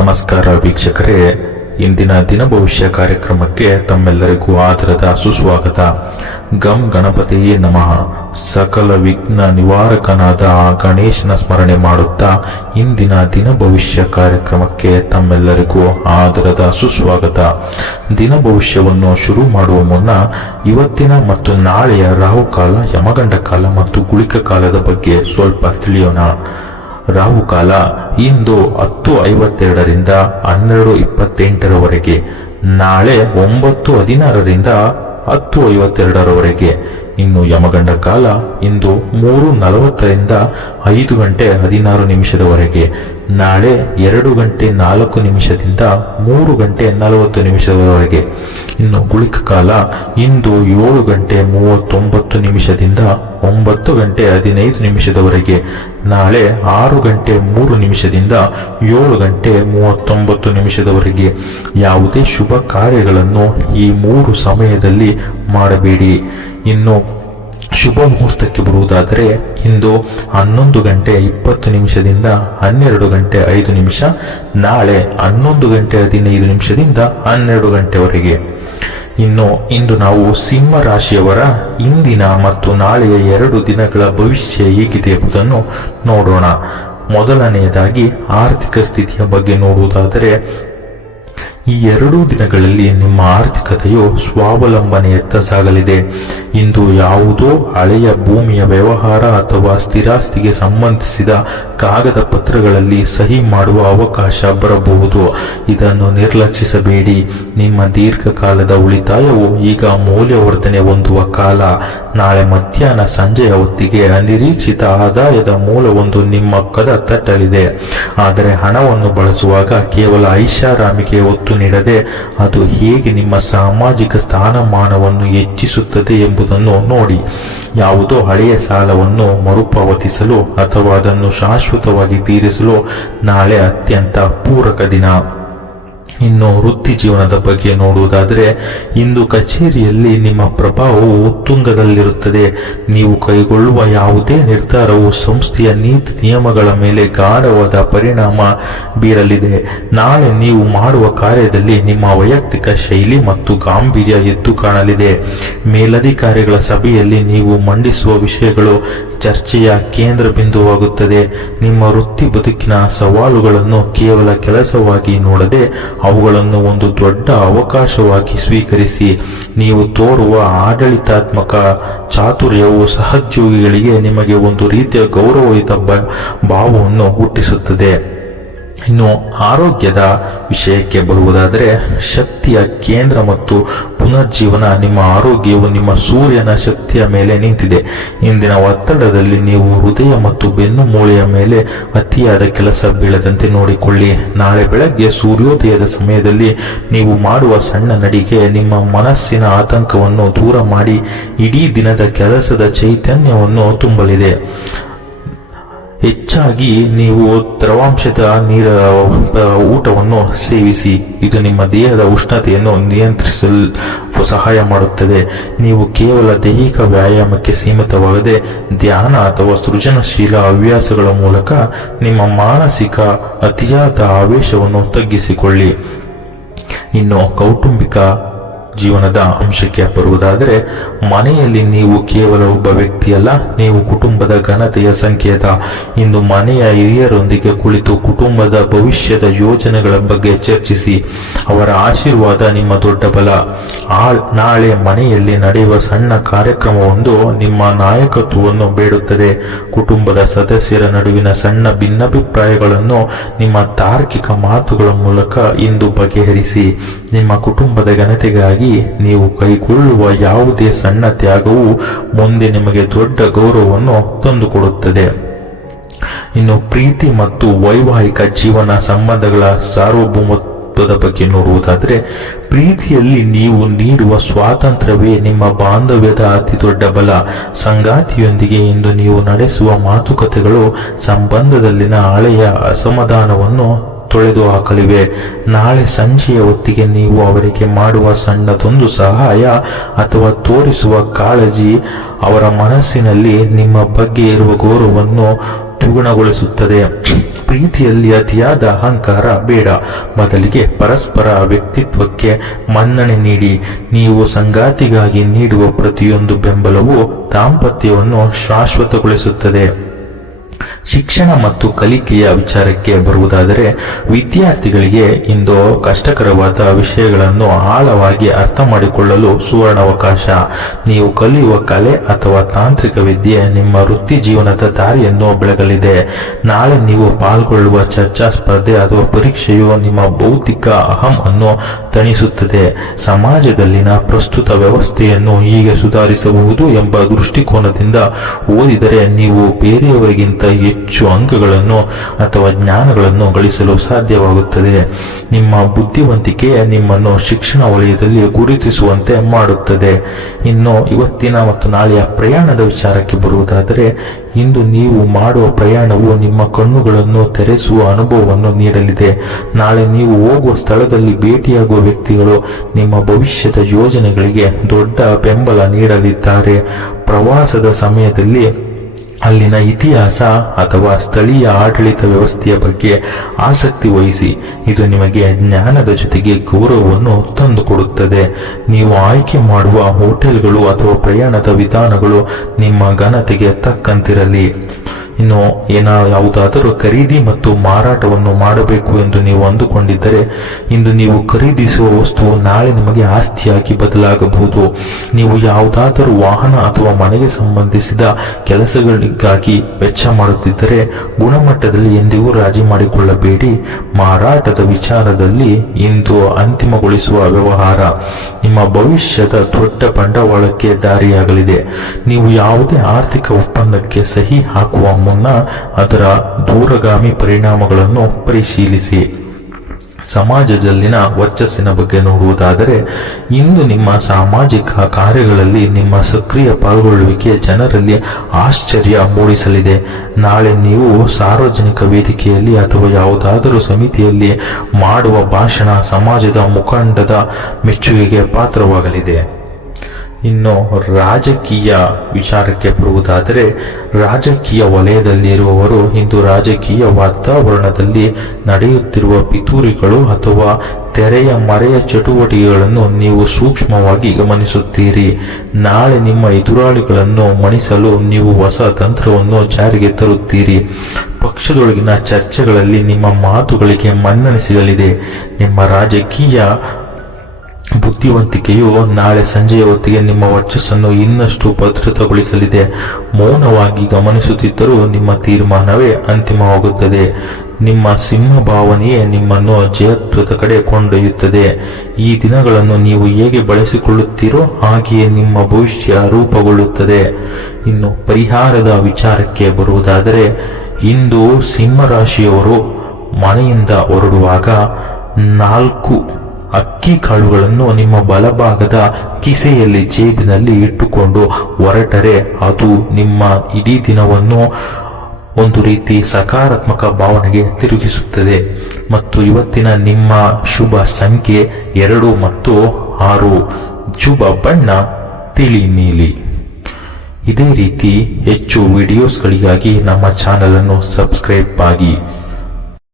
ನಮಸ್ಕಾರ ವೀಕ್ಷಕರೇ, ಇಂದಿನ ದಿನ ಭವಿಷ್ಯ ಕಾರ್ಯಕ್ರಮಕ್ಕೆ ತಮ್ಮೆಲ್ಲರಿಗೂ ಆದರದ ಸುಸ್ವಾಗತ. ಗಂ ಗಣಪತಿಯೇ ನಮಃ. ಸಕಲ ವಿಘ್ನ ನಿವಾರಕನಾದ ಗಣೇಶನ ಸ್ಮರಣೆ ಮಾಡುತ್ತಾ ಇಂದಿನ ದಿನ ಭವಿಷ್ಯ ಕಾರ್ಯಕ್ರಮಕ್ಕೆ ತಮ್ಮೆಲ್ಲರಿಗೂ ಆದರದ ಸುಸ್ವಾಗತ. ದಿನ ಭವಿಷ್ಯವನ್ನು ಶುರು ಮಾಡುವ ಮುನ್ನ ಇವತ್ತಿನ ಮತ್ತು ನಾಳೆಯ ರಾಹುಕಾಲ, ಯಮಗಂಡ ಕಾಲ ಮತ್ತು ಗುಳಿಕ ಕಾಲದ ಬಗ್ಗೆ ಸ್ವಲ್ಪ ತಿಳಿಯೋಣ. ರಾಹುಕಾಲ ಇಂದು 10:52ರಿಂದ 12:28ರವರೆಗೆ, ನಾಳೆ 9:16ರಿಂದ 10:52ರವರೆಗೆ. ಇನ್ನು ಯಮಗಂಡ ಕಾಲ ಇಂದು 3:40ರಿಂದ 5:16 ನಾಳೆ 2:04 3 ಗಂಟೆ 40 ನಿಮಿಷದವರೆಗೆ. ಇನ್ನು ಗುಳಿಕ ಕಾಲ ಇಂದು 7:39 9:15 ನಾಳೆ 6:03 7:39 ಯಾವುದೇ ಶುಭ ಕಾರ್ಯಗಳನ್ನು ಈ 3 ಸಮಯದಲ್ಲಿ ಮಾಡಬೇಡಿ. ಇನ್ನು ಶುಭ ಮುಹೂರ್ತಕ್ಕೆ ಬರುವುದಾದರೆ ಇಂದು 11:20 12:05 ನಾಳೆ 11:15 12 ಗಂಟೆವರೆಗೆ. ಇಂದು ನಾವು ಸಿಂಹ ರಾಶಿಯವರ ಇಂದಿನ ಮತ್ತು ನಾಳೆಯ 2 ದಿನಗಳ ಭವಿಷ್ಯ ಹೇಗಿದೆ ಎಂಬುದನ್ನು ನೋಡೋಣ. ಮೊದಲನೆಯದಾಗಿ ಆರ್ಥಿಕ ಸ್ಥಿತಿಯ ಬಗ್ಗೆ ನೋಡುವುದಾದರೆ, ಈ 2 ದಿನಗಳಲ್ಲಿ ನಿಮ್ಮ ಆರ್ಥಿಕತೆಯು ಸ್ವಾವಲಂಬನೆಯತ್ತ ಸಾಗಲಿದೆ. ಇಂದು ಯಾವುದೋ ಹಳೆಯ ಭೂಮಿಯ ವ್ಯವಹಾರ ಅಥವಾ ಸ್ಥಿರಾಸ್ತಿಗೆ ಸಂಬಂಧಿಸಿದ ಕಾಗದ ಪತ್ರಗಳಲ್ಲಿ ಸಹಿ ಮಾಡುವ ಅವಕಾಶ ಬರಬಹುದು. ಇದನ್ನು ನಿರ್ಲಕ್ಷಿಸಬೇಡಿ. ನಿಮ್ಮ ದೀರ್ಘಕಾಲದ ಉಳಿತಾಯವು ಈಗ ಮೌಲ್ಯವರ್ಧನೆ ಹೊಂದುವ ಕಾಲ. ನಾಳೆ ಮಧ್ಯಾಹ್ನ ಸಂಜೆಯ ಹೊತ್ತಿಗೆ ಅನಿರೀಕ್ಷಿತ ಆದಾಯದ ಮೂಲವೊಂದು ನಿಮ್ಮ ಕದ ತಟ್ಟಲಿದೆ. ಆದರೆ ಹಣವನ್ನು ಬಳಸುವಾಗ ಕೇವಲ ಐಷಾರಾಮಿಗೆ ಒತ್ತು ನೀಡದೆ ಅದು ಹೇಗೆ ನಿಮ್ಮ ಸಾಮಾಜಿಕ ಸ್ಥಾನಮಾನವನ್ನು ಹೆಚ್ಚಿಸುತ್ತದೆ ಎಂಬುದನ್ನು ನೋಡಿ. ಯಾವುದೋ ಹಳೆಯ ಸಾಲವನ್ನು ಮರುಪಾವತಿಸಲು ಅಥವಾ ಅದನ್ನು ಶಾಶ್ವತವಾಗಿ ತೀರಿಸಲು ನಾಳೆ ಅತ್ಯಂತ ಪೂರಕ ದಿನ. ಇನ್ನು ವೃತ್ತಿ ಜೀವನದ ಬಗ್ಗೆ ನೋಡುವುದಾದರೆ, ಇಂದು ಕಚೇರಿಯಲ್ಲಿ ನಿಮ್ಮ ಪ್ರಭಾವವು ಉತ್ತುಂಗದಲ್ಲಿರುತ್ತದೆ. ನೀವು ಕೈಗೊಳ್ಳುವ ಯಾವುದೇ ನಿರ್ಧಾರವು ಸಂಸ್ಥೆಯ ನೀತಿ ನಿಯಮಗಳ ಮೇಲೆ ಗಾಢವಾದ ಪರಿಣಾಮ ಬೀರಲಿದೆ. ನಾಳೆ ನೀವು ಮಾಡುವ ಕಾರ್ಯದಲ್ಲಿ ನಿಮ್ಮ ವೈಯಕ್ತಿಕ ಶೈಲಿ ಮತ್ತು ಗಾಂಭೀರ್ಯ ಎದ್ದು ಕಾಣಲಿದೆ. ಮೇಲಧಿಕಾರಿಗಳ ಸಭೆಯಲ್ಲಿ ನೀವು ಮಂಡಿಸುವ ವಿಷಯಗಳು ಚರ್ಚೆಯ ಕೇಂದ್ರ ಬಿಂದುವಾಗುತ್ತದೆ. ನಿಮ್ಮ ವೃತ್ತಿ ಬದುಕಿನ ಸವಾಲುಗಳನ್ನು ಕೇವಲ ಕೆಲಸವಾಗಿ ನೋಡದೆ ಅವುಗಳನ್ನು ಒಂದು ದೊಡ್ಡ ಅವಕಾಶವಾಗಿ ಸ್ವೀಕರಿಸಿ. ನೀವು ತೋರುವ ಆಡಳಿತಾತ್ಮಕ ಚಾತುರ್ಯವು ಸಹೋದ್ಯೋಗಿಗಳಿಗೆ ನಿಮಗೆ ಒಂದು ರೀತಿಯ ಗೌರವಯುತ ಭಾವವನ್ನು ಹುಟ್ಟಿಸುತ್ತದೆ. ಇನ್ನು ಆರೋಗ್ಯದ ವಿಷಯಕ್ಕೆ ಬರುವುದಾದರೆ, ಶಕ್ತಿಯ ಕೇಂದ್ರ ಮತ್ತು ಪುನರ್ಜೀವನ. ನಿಮ್ಮ ಆರೋಗ್ಯವು ನಿಮ್ಮ ಸೂರ್ಯನ ಶಕ್ತಿಯ ಮೇಲೆ ನಿಂತಿದೆ. ಇಂದಿನ ಒತ್ತಡದಲ್ಲಿ ನೀವು ಹೃದಯ ಮತ್ತು ಬೆನ್ನು ಮೂಳೆಯ ಮೇಲೆ ಅತಿಯಾದ ಕೆಲಸ ಬೀಳದಂತೆ ನೋಡಿಕೊಳ್ಳಿ. ನಾಳೆ ಬೆಳಗ್ಗೆ ಸೂರ್ಯೋದಯದ ಸಮಯದಲ್ಲಿ ನೀವು ಮಾಡುವ ಸಣ್ಣ ನಡಿಗೆ ನಿಮ್ಮ ಮನಸ್ಸಿನ ಆತಂಕವನ್ನು ದೂರ ಮಾಡಿ ಇಡೀ ದಿನದ ಕೆಲಸದ ಚೈತನ್ಯವನ್ನು ತುಂಬಲಿದೆ. ಹೆಚ್ಚಾಗಿ ನೀವು ದ್ರವಾಂಶದ ಊಟವನ್ನು ಸೇವಿಸಿ. ಇದು ನಿಮ್ಮ ದೇಹದ ಉಷ್ಣತೆಯನ್ನು ನಿಯಂತ್ರಿಸಲು ಸಹಾಯ ಮಾಡುತ್ತದೆ. ನೀವು ಕೇವಲ ದೈಹಿಕ ವ್ಯಾಯಾಮಕ್ಕೆ ಸೀಮಿತವಾಗದೆ ಧ್ಯಾನ ಅಥವಾ ಸೃಜನಶೀಲ ಹವ್ಯಾಸಗಳ ಮೂಲಕ ನಿಮ್ಮ ಮಾನಸಿಕ ಅತಿಯಾದ ಆವೇಶವನ್ನು ತಗ್ಗಿಸಿಕೊಳ್ಳಿ. ಇನ್ನು ಕೌಟುಂಬಿಕ ಜೀವನದ ಅಂಶಕ್ಕೆ ಬರುವುದಾದರೆ, ಮನೆಯಲ್ಲಿ ನೀವು ಕೇವಲ ಒಬ್ಬ ವ್ಯಕ್ತಿಯಲ್ಲ, ನೀವು ಕುಟುಂಬದ ಘನತೆಯ ಸಂಕೇತ. ಇಂದು ಮನೆಯ ಹಿರಿಯರೊಂದಿಗೆ ಕುಳಿತು ಕುಟುಂಬದ ಭವಿಷ್ಯದ ಯೋಜನೆಗಳ ಬಗ್ಗೆ ಚರ್ಚಿಸಿ. ಅವರ ಆಶೀರ್ವಾದ ನಿಮ್ಮ ದೊಡ್ಡ ಬಲ. ನಾಳೆ ಮನೆಯಲ್ಲಿ ನಡೆಯುವ ಸಣ್ಣ ಕಾರ್ಯಕ್ರಮವೊಂದು ನಿಮ್ಮ ನಾಯಕತ್ವವನ್ನು ಬೇಡುತ್ತದೆ. ಕುಟುಂಬದ ಸದಸ್ಯರ ನಡುವಿನ ಸಣ್ಣ ಭಿನ್ನಾಭಿಪ್ರಾಯಗಳನ್ನು ನಿಮ್ಮ ತಾರ್ಕಿಕ ಮಾತುಗಳ ಮೂಲಕ ಇಂದು ಬಗೆಹರಿಸಿ. ನಿಮ್ಮ ಕುಟುಂಬದ ಘನತೆಗಾಗಿ ನೀವು ಕೈಗೊಳ್ಳುವ ಯಾವುದೇ ಸಣ್ಣ ತ್ಯಾಗವು ಮುಂದೆ ನಿಮಗೆ ದೊಡ್ಡ ಗೌರವವನ್ನು ತಂದುಕೊಡುತ್ತದೆ. ಇನ್ನು ಪ್ರೀತಿ ಮತ್ತು ವೈವಾಹಿಕ ಜೀವನ ಸಂಬಂಧಗಳ ಸಾರ್ವಭೌಮತ್ವದ ಬಗ್ಗೆ ನೋಡುವುದಾದರೆ, ಪ್ರೀತಿಯಲ್ಲಿ ನೀವು ನೀಡುವ ಸ್ವಾತಂತ್ರ್ಯವೇ ನಿಮ್ಮ ಬಾಂಧವ್ಯದ ಅತಿ ದೊಡ್ಡ ಬಲ. ಸಂಗಾತಿಯೊಂದಿಗೆ ಇಂದು ನೀವು ನಡೆಸುವ ಮಾತುಕತೆಗಳು ಸಂಬಂಧದಲ್ಲಿನ ಹಳೆಯ ಅಸಮಾಧಾನವನ್ನು ತೊಳೆದು ಹಾಕಲಿವೆ. ನಾಳೆ ಸಂಜೆಯ ಹೊತ್ತಿಗೆ ನೀವು ಅವರಿಗೆ ಮಾಡುವ ಸಣ್ಣದೊಂದು ಸಹಾಯ ಅಥವಾ ತೋರಿಸುವ ಕಾಳಜಿ ಅವರ ಮನಸ್ಸಿನಲ್ಲಿ ನಿಮ್ಮ ಬಗ್ಗೆ ಇರುವ ಗೌರವವನ್ನು ದ್ವಿಗುಣಗೊಳಿಸುತ್ತದೆ. ಪ್ರೀತಿಯಲ್ಲಿ ಅತಿಯಾದ ಅಹಂಕಾರ ಬೇಡ. ಬದಲಿಗೆ ಪರಸ್ಪರ ವ್ಯಕ್ತಿತ್ವಕ್ಕೆ ಮನ್ನಣೆ ನೀಡಿ. ನೀವು ಸಂಗಾತಿಗಾಗಿ ನೀಡುವ ಪ್ರತಿಯೊಂದು ಬೆಂಬಲವು ದಾಂಪತ್ಯವನ್ನು ಶಾಶ್ವತಗೊಳಿಸುತ್ತದೆ. ಶಿಕ್ಷಣ ಮತ್ತು ಕಲಿಕೆಯ ವಿಚಾರಕ್ಕೆ ಬರುವುದಾದರೆ, ವಿದ್ಯಾರ್ಥಿಗಳಿಗೆ ಇಂದು ಕಷ್ಟಕರವಾದ ವಿಷಯಗಳನ್ನು ಆಳವಾಗಿ ಅರ್ಥ ಮಾಡಿಕೊಳ್ಳಲು ಸುವರ್ಣಾವಕಾಶ. ನೀವು ಕಲಿಯುವ ಕಲೆ ಅಥವಾ ತಾಂತ್ರಿಕ ವಿದ್ಯೆ ನಿಮ್ಮ ವೃತ್ತಿ ಜೀವನದ ದಾರಿಯನ್ನು ಬೆಳಗಲಿದೆ. ನಾಳೆ ನೀವು ಪಾಲ್ಗೊಳ್ಳುವ ಚರ್ಚಾ ಸ್ಪರ್ಧೆ ಅಥವಾ ಪರೀಕ್ಷೆಯು ನಿಮ್ಮ ಬೌದ್ಧಿಕ ಅಹಂ ಅನ್ನು ತಣಿಸುತ್ತದೆ. ಸಮಾಜದಲ್ಲಿನ ಪ್ರಸ್ತುತ ವ್ಯವಸ್ಥೆಯನ್ನು ಹೀಗೆ ಸುಧಾರಿಸಬಹುದು ಎಂಬ ದೃಷ್ಟಿಕೋನದಿಂದ ಓದಿದರೆ ನೀವು ಬೇರೆಯವರಿಗಿಂತ ಹೆಚ್ಚು ಅಂಕಗಳನ್ನು ಅಥವಾ ಜ್ಞಾನಗಳನ್ನು ಗಳಿಸಲು ಸಾಧ್ಯವಾಗುತ್ತದೆ. ನಿಮ್ಮ ಬುದ್ಧಿವಂತಿಕೆ ನಿಮ್ಮನ್ನು ಶಿಕ್ಷಣ ವಲಯದಲ್ಲಿ ಗುರುತಿಸುವಂತೆ ಮಾಡುತ್ತದೆ. ಇನ್ನು ಇವತ್ತಿನ ಮತ್ತು ನಾಳೆಯ ಪ್ರಯಾಣದ ವಿಚಾರಕ್ಕೆ ಬರುವುದಾದರೆ, ಇಂದು ನೀವು ಮಾಡುವ ಪ್ರಯಾಣವು ನಿಮ್ಮ ಕಣ್ಣುಗಳನ್ನು ತೆರೆಸುವ ಅನುಭವವನ್ನು ನೀಡಲಿದೆ. ನಾಳೆ ನೀವು ಹೋಗುವ ಸ್ಥಳದಲ್ಲಿ ಭೇಟಿಯಾಗುವ ವ್ಯಕ್ತಿಗಳು ನಿಮ್ಮ ಭವಿಷ್ಯದ ಯೋಜನೆಗಳಿಗೆ ದೊಡ್ಡ ಬೆಂಬಲ ನೀಡಲಿದ್ದಾರೆ. ಪ್ರವಾಸದ ಸಮಯದಲ್ಲಿ ಅಲ್ಲಿನ ಇತಿಹಾಸ ಅಥವಾ ಸ್ಥಳೀಯ ಆಡಳಿತ ವ್ಯವಸ್ಥೆಯ ಬಗ್ಗೆ ಆಸಕ್ತಿ ವಹಿಸಿ. ಇದು ನಿಮಗೆ ಜ್ಞಾನದ ಜೊತೆಗೆ ಗೌರವವನ್ನು ತಂದುಕೊಡುತ್ತದೆ. ನೀವು ಆಯ್ಕೆ ಮಾಡುವ ಹೋಟೆಲ್ಗಳು ಅಥವಾ ಪ್ರಯಾಣದ ವಿಧಾನಗಳು ನಿಮ್ಮ ಘನತೆಗೆ ತಕ್ಕಂತಿರಲಿ. ಇನ್ನು ಯಾವುದಾದರೂ ಖರೀದಿ ಮತ್ತು ಮಾರಾಟವನ್ನು ಮಾಡಬೇಕು ಎಂದು ನೀವು ಅಂದುಕೊಂಡಿದ್ದರೆ, ಇಂದು ನೀವು ಖರೀದಿಸುವ ವಸ್ತುವು ನಾಳೆ ನಿಮಗೆ ಆಸ್ತಿಯಾಗಿ ಬದಲಾಗಬಹುದು. ನೀವು ಯಾವುದಾದರೂ ವಾಹನ ಅಥವಾ ಮನೆಗೆ ಸಂಬಂಧಿಸಿದ ಕೆಲಸಗಳಿಗಾಗಿ ವೆಚ್ಚ ಮಾಡುತ್ತಿದ್ದರೆ, ಗುಣಮಟ್ಟದಲ್ಲಿ ಎಂದಿಗೂ ರಾಜಿ ಮಾಡಿಕೊಳ್ಳಬೇಡಿ. ಮಾರಾಟದ ವಿಚಾರದಲ್ಲಿ ಇಂದು ಅಂತಿಮಗೊಳಿಸುವ ವ್ಯವಹಾರ ನಿಮ್ಮ ಭವಿಷ್ಯದ ದೊಡ್ಡ ಬಂಡವಾಳಕ್ಕೆ ದಾರಿಯಾಗಲಿದೆ. ನೀವು ಯಾವುದೇ ಆರ್ಥಿಕ ಒಪ್ಪಂದಕ್ಕೆ ಸಹಿ ಹಾಕುವ ಮುನ್ನ ಅದರ ದೂರಗಾಮಿ ಪರಿಣಾಮಗಳನ್ನು ಪರಿಶೀಲಿಸಿ. ಸಮಾಜದಲ್ಲಿನ ವರ್ಚಸ್ಸಿನ ಬಗ್ಗೆ ನೋಡುವುದಾದರೆ, ಇಂದು ನಿಮ್ಮ ಸಾಮಾಜಿಕ ಕಾರ್ಯಗಳಲ್ಲಿ ನಿಮ್ಮ ಸಕ್ರಿಯ ಪಾಲ್ಗೊಳ್ಳುವಿಕೆ ಜನರಲ್ಲಿ ಆಶ್ಚರ್ಯ ಮೂಡಿಸಲಿದೆ. ನಾಳೆ ನೀವು ಸಾರ್ವಜನಿಕ ವೇದಿಕೆಯಲ್ಲಿ ಅಥವಾ ಯಾವುದಾದರೂ ಸಮಿತಿಯಲ್ಲಿ ಮಾಡುವ ಭಾಷಣ ಸಮಾಜದ ಮುಖಂಡದ ಮೆಚ್ಚುಗೆಗೆ ಪಾತ್ರವಾಗಲಿದೆ. ಇನ್ನು ರಾಜಕೀಯ ವಿಚಾರಕ್ಕೆ ಬರುವುದಾದರೆ, ರಾಜಕೀಯ ವಲಯದಲ್ಲಿರುವವರು ಇಂದು ರಾಜಕೀಯ ವಾತಾವರಣದಲ್ಲಿ ನಡೆಯುತ್ತಿರುವ ಪಿತೂರಿಗಳು ಅಥವಾ ತೆರೆಯ ಮರೆಯ ಚಟುವಟಿಕೆಗಳನ್ನು ನೀವು ಸೂಕ್ಷ್ಮವಾಗಿ ಗಮನಿಸುತ್ತೀರಿ. ನಾಳೆ ನಿಮ್ಮ ಎದುರಾಳಿಗಳನ್ನು ಮಣಿಸಲು ನೀವು ಹೊಸ ತಂತ್ರವನ್ನು ಜಾರಿಗೆ ತರುತ್ತೀರಿ. ಪಕ್ಷದೊಳಗಿನ ಚರ್ಚೆಗಳಲ್ಲಿ ನಿಮ್ಮ ಮಾತುಗಳಿಗೆ ಮನ್ನಣೆ ಸಿಗಲಿದೆ. ನಿಮ್ಮ ರಾಜಕೀಯ ಬುದ್ಧಿವಂತಿಕೆಯು ನಾಳೆ ಸಂಜೆಯ ಹೊತ್ತಿಗೆ ನಿಮ್ಮ ವರ್ಚಸ್ಸನ್ನು ಇನ್ನಷ್ಟು ಭದ್ರತೆಗೊಳಿಸಲಿದೆ. ಮೌನವಾಗಿ ಗಮನಿಸುತ್ತಿದ್ದರೂ ನಿಮ್ಮ ತೀರ್ಮಾನವೇ ಅಂತಿಮವಾಗುತ್ತದೆ. ನಿಮ್ಮ ಸಿಂಹ ಭಾವನೆಯೇ ನಿಮ್ಮನ್ನು ಜಯತ್ವದ ಕಡೆ ಕೊಂಡೊಯ್ಯುತ್ತದೆ. ಈ ದಿನಗಳನ್ನು ನೀವು ಹೇಗೆ ಬಳಸಿಕೊಳ್ಳುತ್ತೀರೋ ಹಾಗೆಯೇ ನಿಮ್ಮ ಭವಿಷ್ಯ ರೂಪುಗೊಳ್ಳುತ್ತದೆ. ಇನ್ನು ಪರಿಹಾರದ ವಿಚಾರಕ್ಕೆ ಬರುವುದಾದರೆ, ಇಂದು ಸಿಂಹರಾಶಿಯವರು ಮನೆಯಿಂದ ಹೊರಡುವಾಗ 4 ಅಕ್ಕಿ ಕಾಳುಗಳನ್ನು ನಿಮ್ಮ ಬಲಭಾಗದ ಕಿಸೆಯಲ್ಲಿ ಜೇಬಿನಲ್ಲಿ ಇಟ್ಟುಕೊಂಡು ಹೊರಟರೆ ಅದು ನಿಮ್ಮ ಇಡೀ ದಿನವನ್ನು ಒಂದು ರೀತಿ ಸಕಾರಾತ್ಮಕ ಭಾವನೆಗೆ ತಿರುಗಿಸುತ್ತದೆ. ಮತ್ತು ಇವತ್ತಿನ ನಿಮ್ಮ ಶುಭ ಸಂಖ್ಯೆ 2 ಮತ್ತು 6. ಶುಭ ಬಣ್ಣ ತಿಳಿ ನೀಲಿ. ಇದೇ ರೀತಿ ಹೆಚ್ಚು ವಿಡಿಯೋಸ್ಗಳಿಗಾಗಿ ನಮ್ಮ ಚಾನಲ್ ಅನ್ನು ಸಬ್ಸ್ಕ್ರೈಬ್ ಆಗಿ.